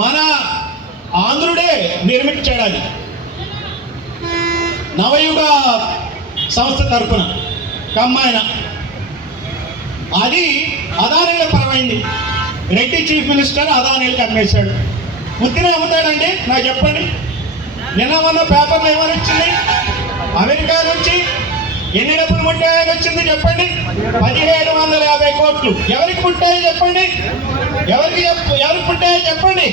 మన ఆంధ్రుడే నిర్మించాడు అది నవయుగ సంస్థ తరపున కమ్మాయన. అది అదానీల పరమైంది. రెడ్డి చీఫ్ మినిస్టర్ అదానీలకు అమ్మేశాడు. ఉత్తినే అమ్ముతాడండి? నాకు చెప్పండి. నిన్న మొన్న పేపర్లు ఏమని వచ్చింది? అమెరికా నుంచి ఎన్ని డబ్బులు ముట్టాయని వచ్చింది చెప్పండి? 1750 కోట్లు. ఎవరికి ముట్టాయో చెప్పండి? ఎవరికి ముట్టాయో చెప్పండి?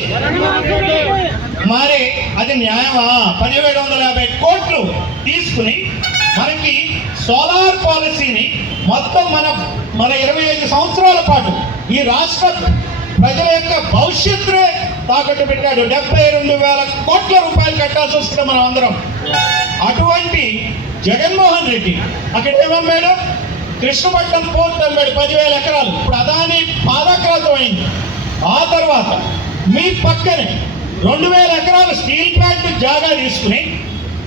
మరి అది న్యాయమా? 1750 కోట్లు తీసుకుని మనకి సోలార్ పాలసీని మొత్తం మన 25 సంవత్సరాల పాటు ఈ రాష్ట్ర ప్రజల యొక్క భవిష్యత్తునే తాకట్టు పెట్టాడు. 72,000 కోట్ల రూపాయలు కట్టాల్సి వస్తుంది మనం అందరం. అటువంటి జగన్మోహన్ రెడ్డి అక్కడ ఏమమ్మాడు? కృష్ణపట్నం పోర్ట్ అమ్మాడు 10,000 ఎకరాలు. ఇప్పుడు అదాని పాదక్రాంతం అయింది. ఆ తర్వాత మీ పక్కనే 2,000 ఎకరాలు స్టీల్ ప్లాంట్ జాగా తీసుకుని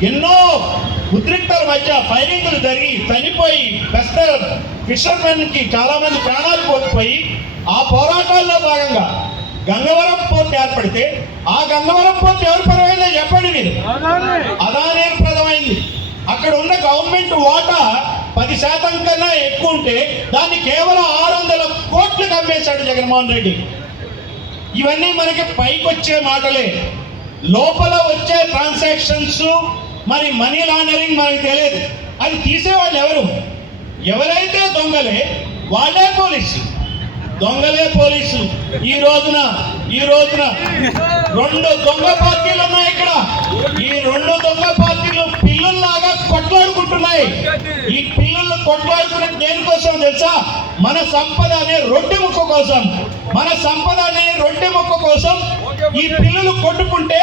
ఎన్నో ఉద్రిక్తల మధ్య ఫైరింగ్లు జరిగి చనిపోయి ఫిషర్మెన్కి చాలా మంది ప్రాణాలు కోల్పోయి ఆ పోరాటాల్లో భాగంగా గంగవరం పోర్ట్ ఏర్పడితే ఆ గంగవరం పోర్ట్ ఎవరి పరమైందో చెప్పండి మీరు? అదానే ప్రదమైంది. అక్కడ ఉన్న గవర్నమెంట్ వాటా 10% కన్నా ఎక్కువ ఉంటే దాన్ని కేవలం 600 కోట్లకు అమ్మేశాడు జగన్మోహన్ రెడ్డి. ఇవన్నీ మనకి పైకి వచ్చే మాటలే. లోపల వచ్చే ట్రాన్సాక్షన్స్ మరి మనీ లాండరింగ్ మనకు తెలియదు. అది తీసేవాళ్ళు ఎవరు? ఎవరైతే దొంగలే వాళ్ళే పోలీసు. దొంగలే పోలీసు. ఈ రోజున 2 దొంగ పార్టీలు ఉన్నాయి ఇక్కడ. ఈ 2 దొంగ పార్టీలు పిల్లల్లాగా కొట్లాడుకుంటున్నాయి. ఈ పిల్లలు కొట్లాడుకునే దేనికోసం తెలుసా? మన సంపద అనే రొట్టె ముక్క కోసం. మన సంపద అనే రొట్టె ముక్క కోసం ఈ పిల్లలు కొట్టుకుంటే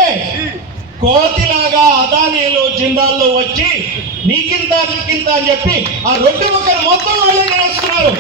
కోతిలాగా అదానీలు జిందాల్లో వచ్చి నీకింత అని చెప్పి ఆ రొట్టె ముక్కను మొత్తం వాళ్ళే నేస్తున్నారు.